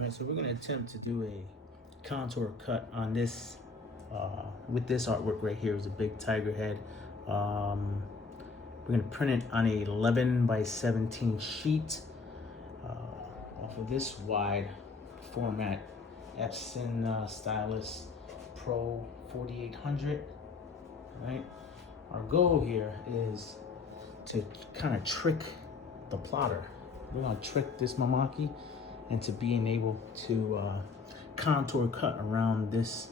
All right, so we're gonna attempt to do a contour cut on this, with this artwork right here. Is a big tiger head. We're gonna print it on a 11 by 17 sheet off of this wide format Epson Stylus Pro 4800. Right. Our goal here is to kind of trick the plotter. We're gonna trick this Mimaki into being able to contour cut around this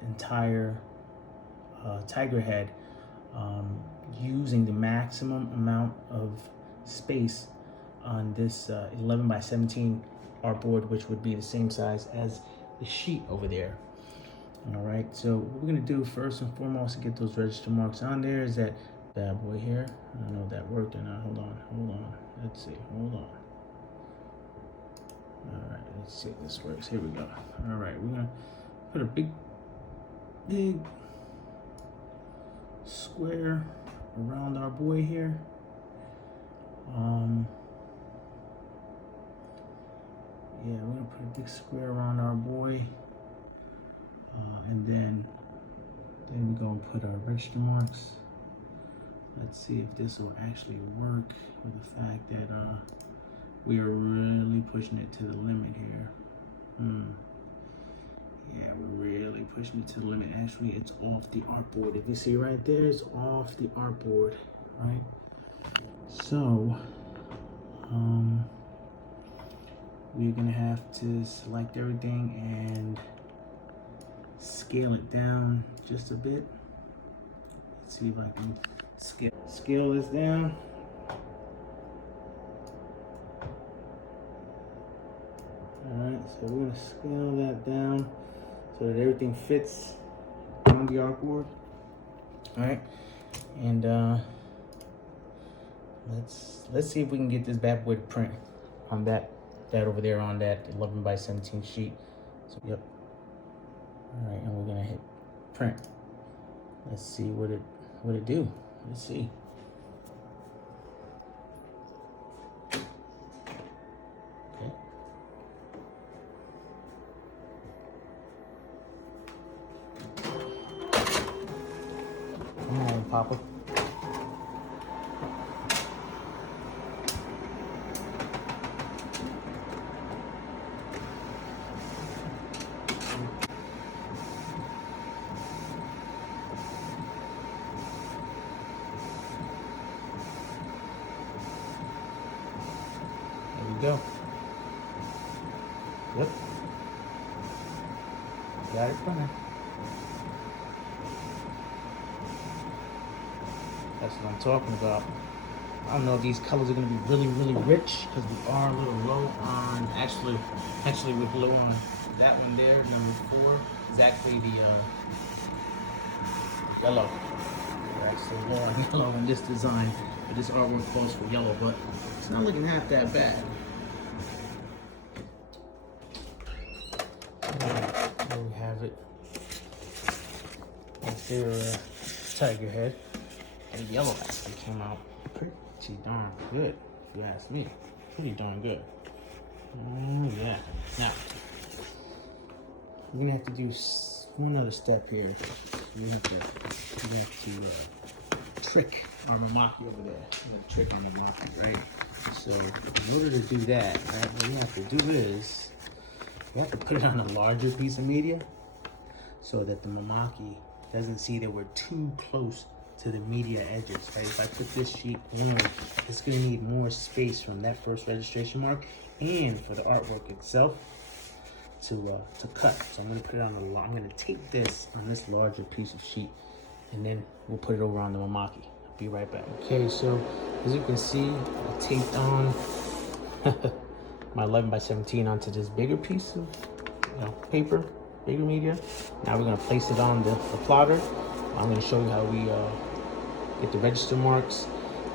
entire tiger head using the maximum amount of space on this 11 by 17 artboard, which would be the same size as the sheet over there. All right, so what we're gonna do first and foremost to get those register marks on there is that bad boy here. I don't know if that worked or not. Hold on. Let's see, hold on. All right, let's see if this works. Here we go. All right, we're gonna put a big square around our boy here. Yeah, we're gonna put a big square around our boy. And then we're gonna put our register marks. Let's see if this will actually work with the fact that we are really pushing it to the limit here. Yeah, we're really pushing it to the limit. Actually, it's off the artboard. If you see right there, it's off the artboard, right? So, we're gonna have to select everything and scale it down just a bit. Let's see if I can scale this down. Alright, so we're going to scale that down so that everything fits on the artboard. Alright, and let's see if we can get this bad boy to print on that over there on that 11 by 17 sheet. So yep. Alright, and we're gonna hit print. Let's see what it do. Let's see. Okay. Come on, Papa. Go. Yep. Got it printed. That's what I'm talking about. I don't know if these colors are going to be really, really rich because we are a little low on, actually we're low on that one there, number 4, is actually the yellow. We're actually low on yellow in this design, but this artwork calls for yellow, but it's not looking half that bad. There we have it. That's their tiger head. And yellow actually came out pretty darn good, if you ask me. Pretty darn good. Yeah. Now, we're gonna have to do one other step here. We have to trick our Mimaki over there. We're gonna trick our Mimaki, right? So, in order to do that, right, what we have to do is we have to put it on a larger piece of media so that the Mimaki doesn't see that we're too close to the media edges, right? If I put this sheet on, it's gonna need more space from that first registration mark and for the artwork itself to cut. So I'm gonna put it on I'm gonna tape this on this larger piece of sheet and then we'll put it over on the Mimaki. I'll be right back. Okay, so as you can see, I taped on my 11 by 17 onto this bigger piece of paper, bigger media. Now we're gonna place it on the plotter. I'm gonna show you how we get the register marks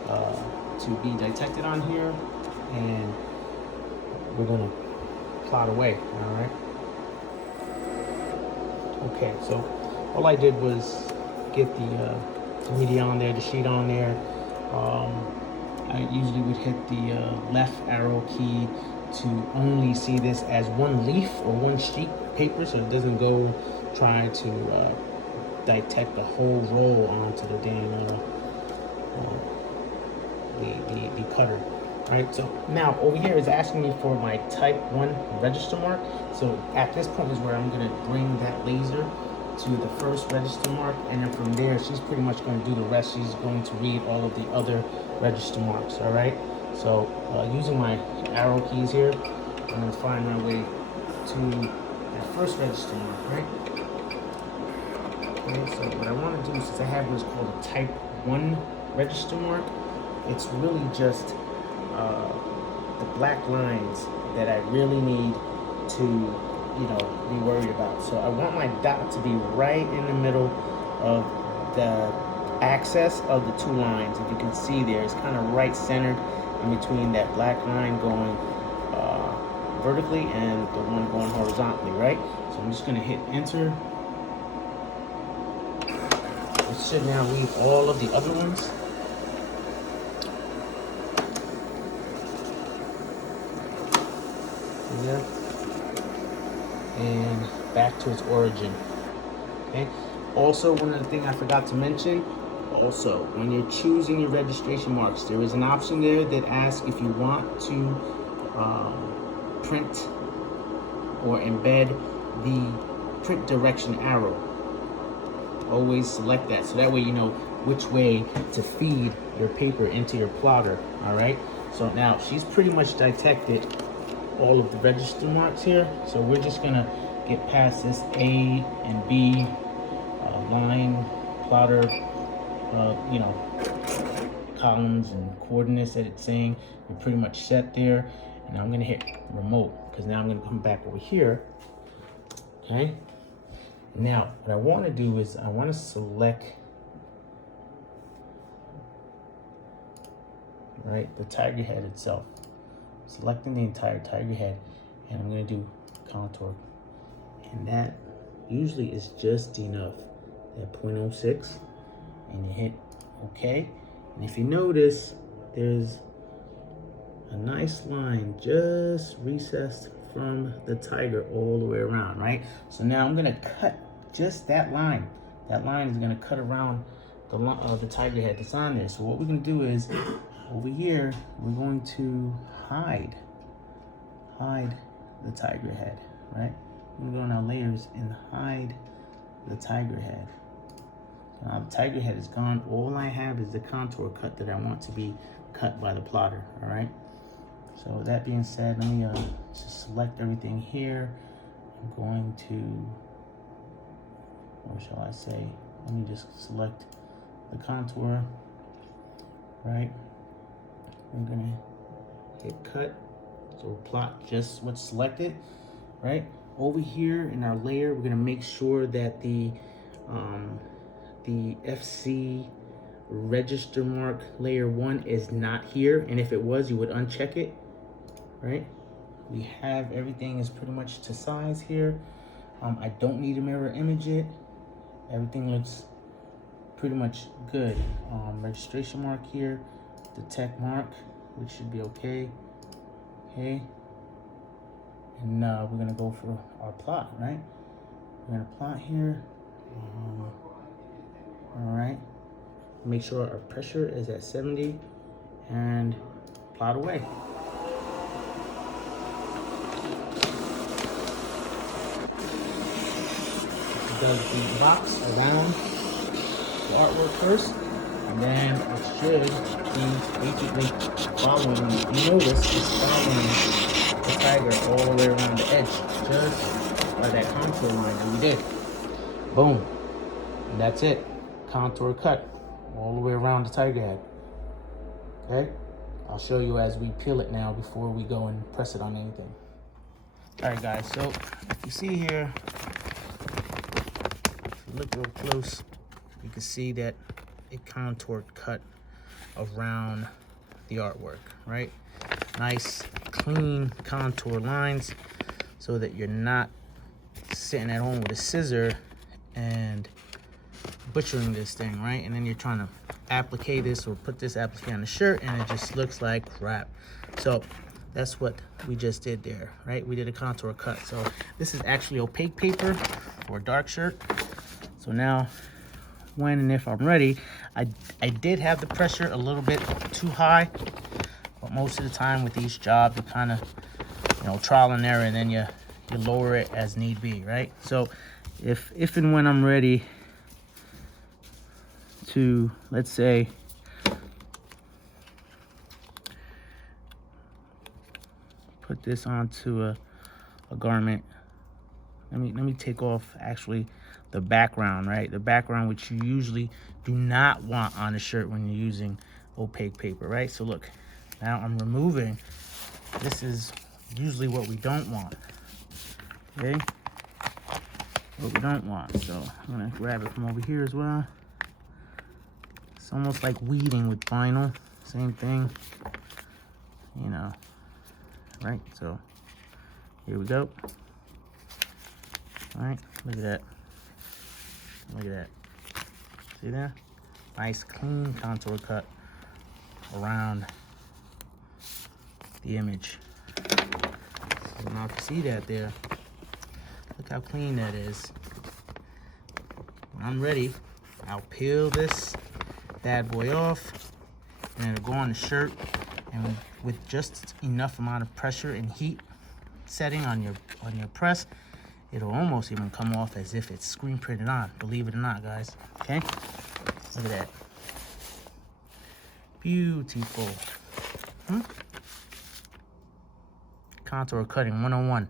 to be detected on here, and we're gonna plot away, all right? Okay, so all I did was get the media on there, the sheet on there. I usually would hit the left arrow key to only see this as one leaf or one sheet of paper, so it doesn't go try to detect the whole roll onto the dang the cutter. Alright, so now over here is asking me for my type 1 register mark. So at this point is where I'm going to bring that laser to the first register mark, and then from there she's pretty much going to do the rest. She's going to read all of the other register marks. Alright, so using my arrow keys here, I'm going to find my way to that first register mark, right? Okay, so what I want to do, since I have what's called a type 1 register mark, it's really just the black lines that I really need to, you know, be worried about. So I want my dot to be right in the middle of the axis of the two lines. If you can see there, it's kind of right centered in between that black line going vertically and the one going horizontally, right? So I'm just going to hit enter. It should now leave all of the other ones. There. And back to its origin. Okay. Also, one other thing I forgot to mention, also, when you're choosing your registration marks, there is an option there that asks if you want to print or embed the print direction arrow. Always select that, so that way you know which way to feed your paper into your plotter. All right, so now she's pretty much detected all of the register marks here, so we're just gonna get past this A and B line plotter, you know, columns and coordinates that it's saying. We're pretty much set there, and I'm gonna hit remote because now I'm gonna come back over here. Okay, now what I want to do is I want to select the tiger head itself, selecting the entire tiger head, and I'm going to do contour, and that usually is just enough, that 0.06, and you hit OK. And if you notice, there's a nice line just recessed from the tiger all the way around, right? So now I'm going to cut just that line. That line is going to cut around the tiger head that's on there. So what we're going to do is, over here, we're going to hide the tiger head, right? We're going to go in our layers and hide the tiger head. So now the tiger head is gone. All I have is the contour cut that I want to be cut by the plotter, all right? So that being said, let me just select everything here. I'm going to, or shall I say, let me just select the contour, right? I'm gonna hit cut, so we'll plot just what's selected, right? Over here in our layer, we're gonna make sure that the FC register mark layer 1 is not here, and if it was, you would uncheck it, right? We have everything is pretty much to size here. I don't need to mirror image it. Everything looks pretty much good. Registration mark here, detect mark, which should be okay. Okay, and we're gonna go for our plot, right? We're gonna plot here. All right, make sure our pressure is at 70 and plot away. Does the box around the artwork first, and then it should be basically following. You notice it's following the tiger all the way around the edge, just by that contour line that we did. Boom, and that's it. Contour cut all the way around the tiger head. Okay, I'll show you as we peel it now before we go and press it on anything. All right, guys. So if you see here, look real close, you can see that it contoured cut around the artwork, right? Nice, clean contour lines so that you're not sitting at home with a scissor and butchering this thing, right? And then you're trying to applique this or put this applique on the shirt and it just looks like crap. So That's what we just did there, right? We did a contour cut. So this is actually opaque paper for a dark shirt. So now, when and if I'm ready, I did have the pressure a little bit too high, but most of the time with each job, you kind of, you know, trial and error, and then you lower it as need be, right? So if and when I'm ready to, let's say, put this onto a garment. Let me take off actually the background, right? The background, which you usually do not want on a shirt when you're using opaque paper, right? So look, now I'm removing. This is usually what we don't want, okay? What we don't want. So I'm gonna grab it from over here as well. It's almost like weeding with vinyl, same thing, you know. Right, so here we go. All right, look at that. Look at that. See there? Nice clean contour cut around the image. So now if you see that there, look how clean that is. When I'm ready, I'll peel this bad boy off, and it'll go on the shirt, and with just enough amount of pressure and heat setting on your press, it'll almost even come off as if it's screen printed on, believe it or not, guys. Okay, look at that. Beautiful. Contour cutting 101.